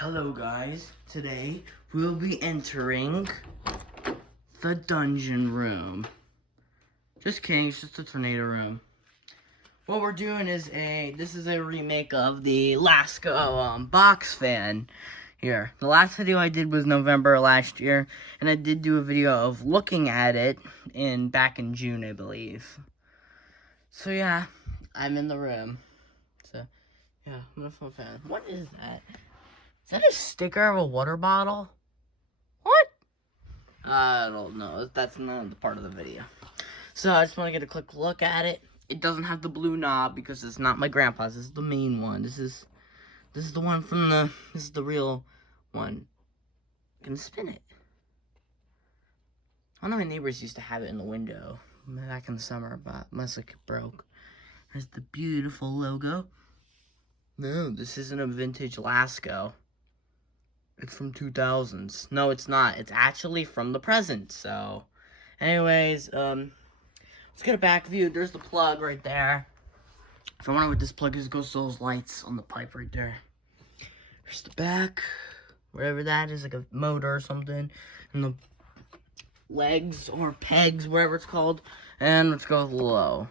Hello guys, today we'll be entering the dungeon room. Just kidding, it's just a tornado room. What we're doing is this is a remake of the Lasko Box fan here. The last video I did was November last year, and I did do a video of looking at it back in June, I believe. So yeah, I'm in the room. So yeah, I'm a fun fan. What is that? Is that a sticker of a water bottle? What? I don't know. That's not the part of the video. So I just want to get a quick look at it. It doesn't have the blue knob because it's not my grandpa's. This is the main one. This is the one from this is the real one. I'm gonna spin it. I know my neighbors used to have it in the window back in the summer, but must like it broke. There's the beautiful logo. No, this isn't a vintage Lasko. It's from 2000s. No, it's not. It's actually from the present. So, anyways, let's get a back view. There's the plug right there. If I wonder what this plug is, it goes to those lights on the pipe right there. There's the back. Wherever that is, like a motor or something. And the legs or pegs, whatever it's called. And let's go low.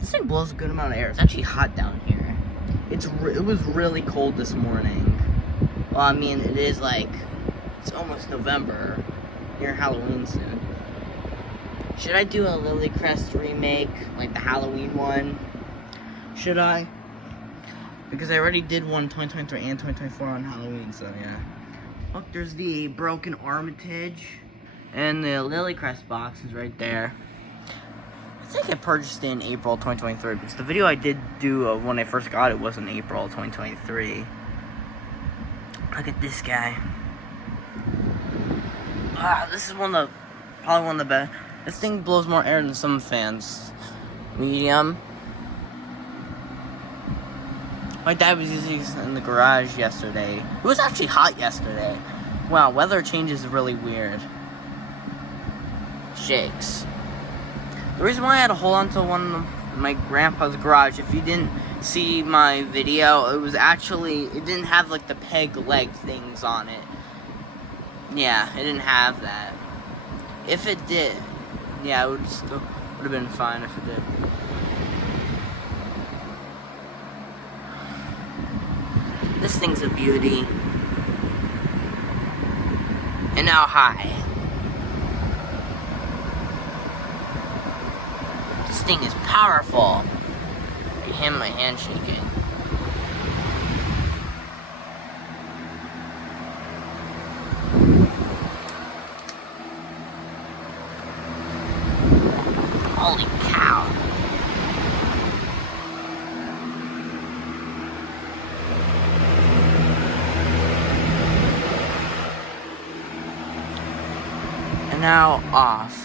This thing blows a good amount of air. It's actually hot down here. It was really cold this morning. Well, I mean, it is like, it's almost November. Near Halloween soon. Should I do a Lily Crest remake, like the Halloween one? Should I? Because I already did one 2023 and 2024 on Halloween, so yeah. Look, there's the broken Armitage. And the Lily Crest box is right there. I think I purchased it in April 2023 because the video I did do when I first got it was in April 2023. Look at this guy. This is probably one of the best. This thing blows more air than some fans. Medium. My dad was using this in the garage yesterday. It was actually hot yesterday. Wow, weather changes really weird. Shakes. The reason why I had to hold on to one of my grandpa's garage, if you didn't see my video, it didn't have like the peg leg things on it. Yeah, it didn't have that. If it did, yeah, it would have been fine if it did. This thing's a beauty. And now high. This thing is powerful. I my hand shaking. Holy cow. And now off.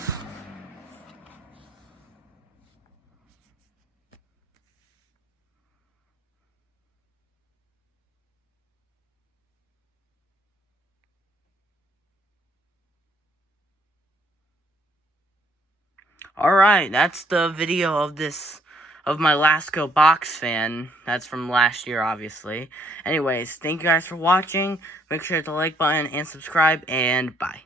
Alright, that's the video of my Lasko Box fan. That's from last year, obviously. Anyways, thank you guys for watching. Make sure to hit the like button and subscribe, and bye.